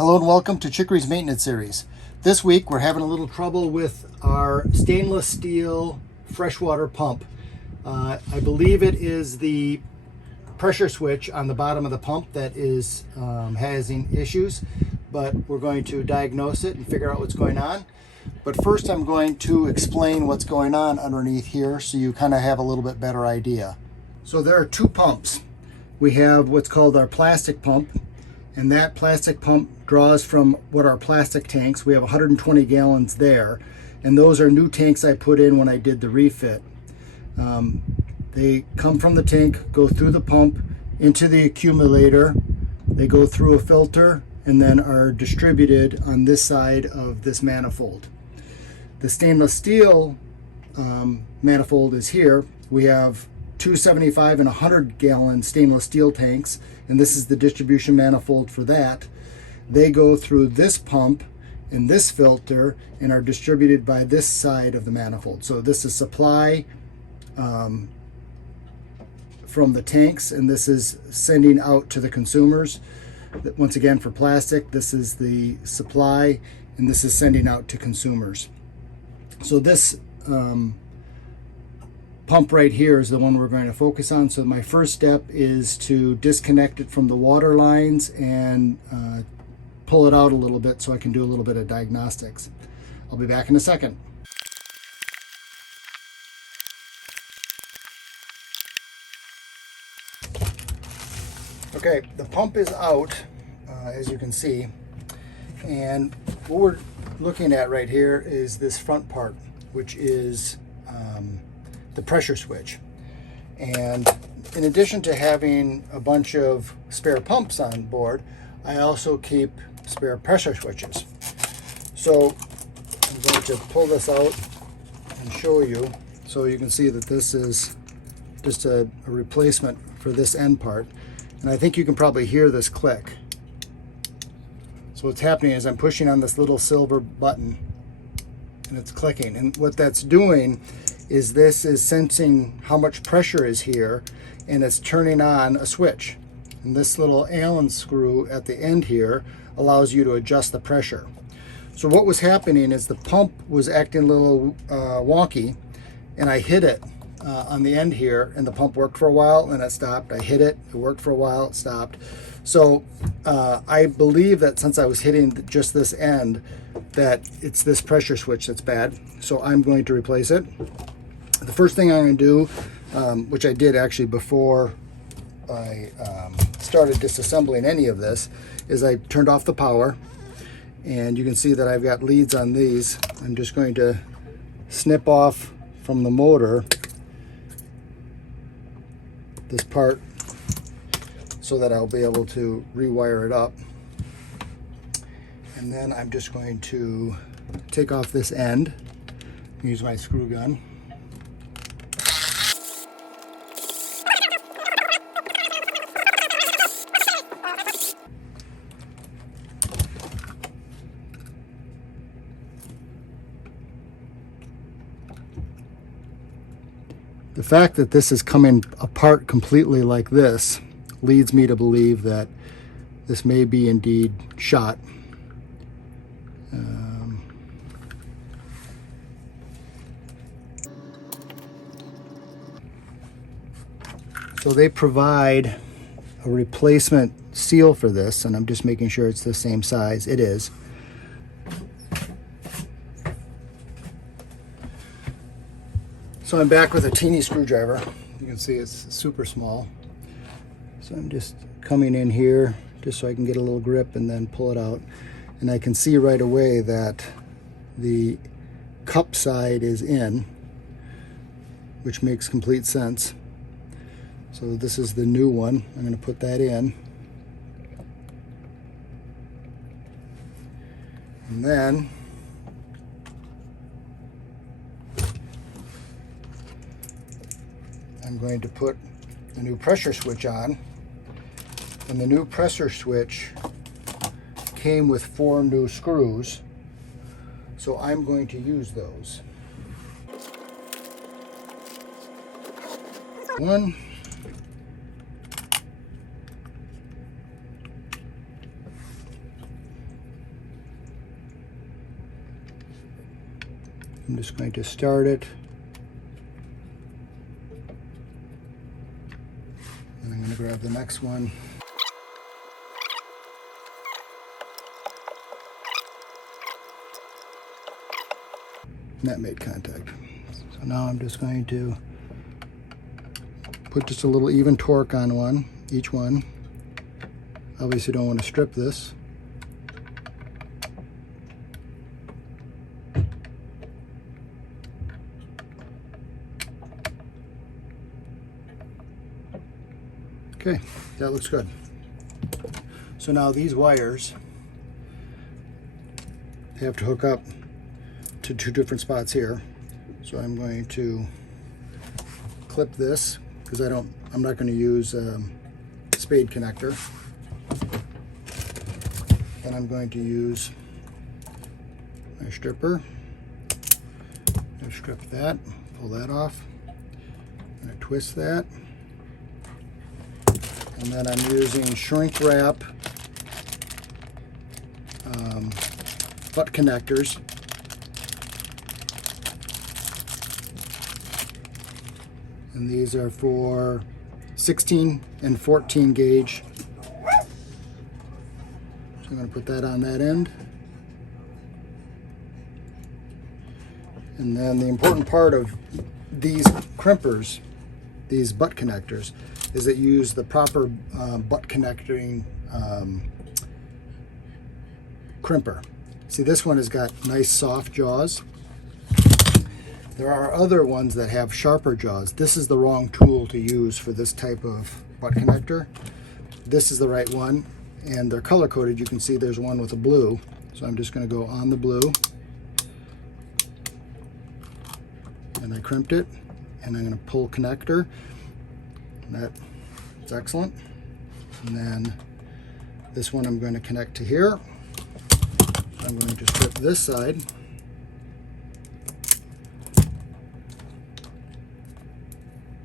Hello and welcome to Chicory's Maintenance Series. This week we're having a little trouble with our stainless steel freshwater pump. I believe it is the pressure switch on the bottom of the pump that is having issues, but we're going to diagnose it and figure out what's going on. But first I'm going to explain what's going on underneath here so you kind of have a little bit better idea. So there are two pumps. We have what's called our plastic pump, and that plastic pump draws from what are plastic tanks. We have 120 gallons there, and those are new tanks I put in when I did the refit. They come from the tank, go through the pump into the accumulator, they go through a filter, and then are distributed on this side of this manifold. The stainless steel manifold is here. We have 275 and 100 gallon stainless steel tanks, and this is the distribution manifold for that. They go through this pump and this filter and are distributed by this side of the manifold. So this is supply from the tanks, and this is sending out to the consumers. Once again, for plastic, this is the supply, and this is sending out to consumers. So this pump right here is the one we're going to focus on. So my first step is to disconnect it from the water lines and pull it out a little bit so I can do a little bit of diagnostics. I'll be back in a second. Okay, the pump is out, as you can see, and what we're looking at right here is this front part, which is the pressure switch. And in addition to having a bunch of spare pumps on board, I also keep spare pressure switches. So I'm going to pull this out and show you so you can see that this is just a replacement for this end part. And I think you can probably hear this click. So what's happening is I'm pushing on this little silver button and it's clicking. And what that's doing is this is sensing how much pressure is here, and it's turning on a switch. And this little Allen screw at the end here allows you to adjust the pressure. So what was happening is the pump was acting a little wonky, and I hit it on the end here, and the pump worked for a while and it stopped. I hit it, it worked for a while, it stopped. So I believe that since I was hitting just this end, that it's this pressure switch that's bad. So I'm going to replace it. The first thing I'm going to do, which I did actually before I started disassembling any of this, is I turned off the power, and you can see that I've got leads on these. I'm just going to snip off from the motor this part so that I'll be able to rewire it up. And then I'm just going to take off this end, use my screw gun. The fact that this is coming apart completely like this leads me to believe that this may be indeed shot. So they provide a replacement seal for this, and I'm just making sure it's the same size. It is. So I'm back with a teeny screwdriver. You can see it's super small. So I'm just coming in here just so I can get a little grip and then pull it out. And I can see right away that the cup side is in, which makes complete sense. So this is the new one. I'm going to put that in. And then I'm going to put the new pressure switch on. And the new pressure switch came with 4 new screws, so I'm going to use those. One, I'm just going to start it. And I'm going to grab the next one. And that made contact. So now I'm just going to put just a little even torque on each one. Obviously don't want to strip this. Okay, that looks good. So now these wires have to hook up to two different spots here. So I'm going to clip this because I'm not going to use spade connector. Then I'm going to use my stripper. I'll strip that, pull that off. I'm going to twist that. And then I'm using shrink wrap butt connectors. And these are for 16 and 14 gauge. So I'm going to put that on that end. And then the important part of these crimpers, these butt connectors, is that you use the proper butt connecting crimper. See, this one has got nice soft jaws. There are other ones that have sharper jaws. This is the wrong tool to use for this type of butt connector. This is the right one, and they're color coded. You can see there's one with a blue. So I'm just going to go on the blue, and I crimped it, and I'm going to pull connector. That's excellent. And then this one I'm going to connect to here. I'm going to strip this side.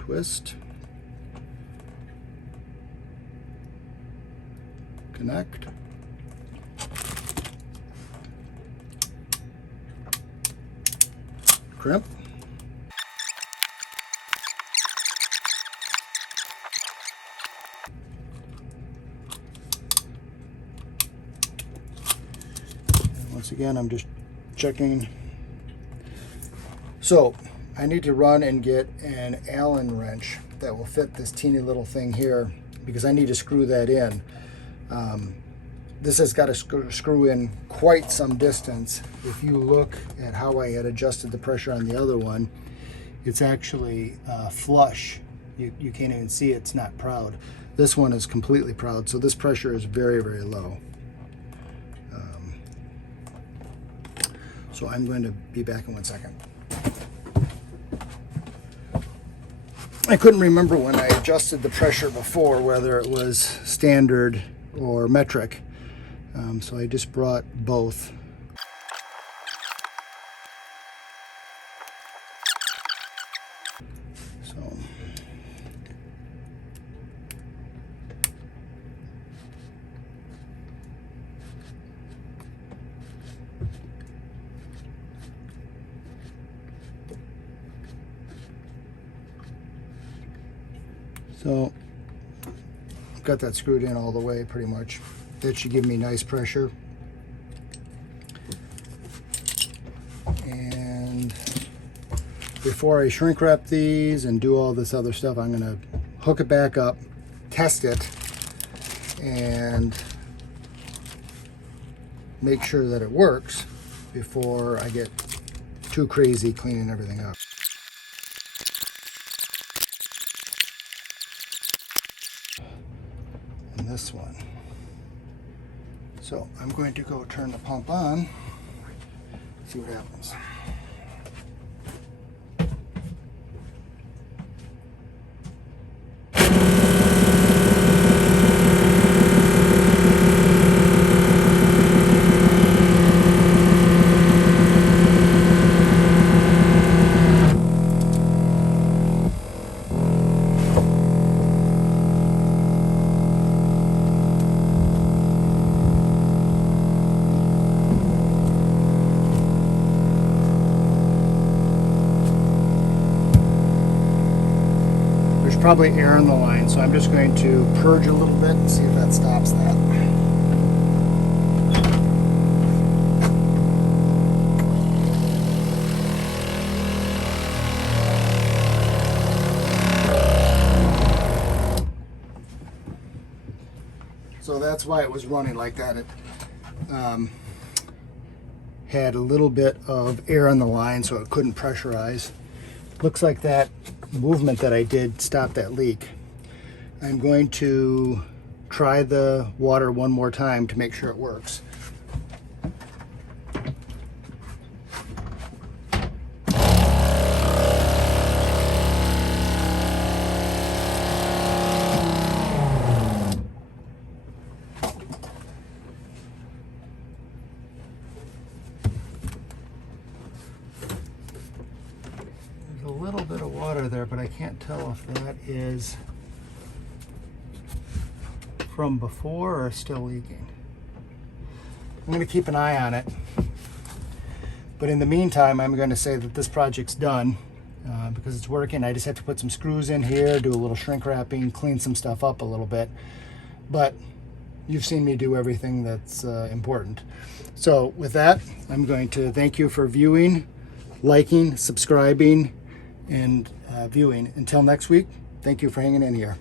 Twist. Connect. Crimp. Once again, I'm just checking. So I need to run and get an Allen wrench that will fit this teeny little thing here because I need to screw that in. This has got to screw in quite some distance. If you look at how I had adjusted the pressure on the other one, it's actually flush. You can't even see it's not proud. This one is completely proud, so this pressure is very, very low. So I'm going to be back in 1 second. I couldn't remember when I adjusted the pressure before, whether it was standard or metric. So I just brought both. So I've got that screwed in all the way pretty much. That should give me nice pressure. And before I shrink wrap these and do all this other stuff, I'm going to hook it back up, test it, and make sure that it works before I get too crazy cleaning everything up. And this one. So I'm going to go turn the pump on, see what happens. probably air in the line, so I'm just going to purge a little bit and see if that stops that. So that's why it was running like that. It had a little bit of air on the line, so it couldn't pressurize. Looks like that movement that I did stopped that leak. I'm going to try the water one more time to make sure it works. A little bit of water there, but I can't tell if that is from before or still leaking. I'm going to keep an eye on it, but in the meantime I'm going to say that this project's done because it's working. I just have to put some screws in here, do a little shrink wrapping, clean some stuff up a little bit, but you've seen me do everything that's important. So with that, I'm going to thank you for viewing, liking, subscribing, and viewing. Until next week, thank you for hanging in here.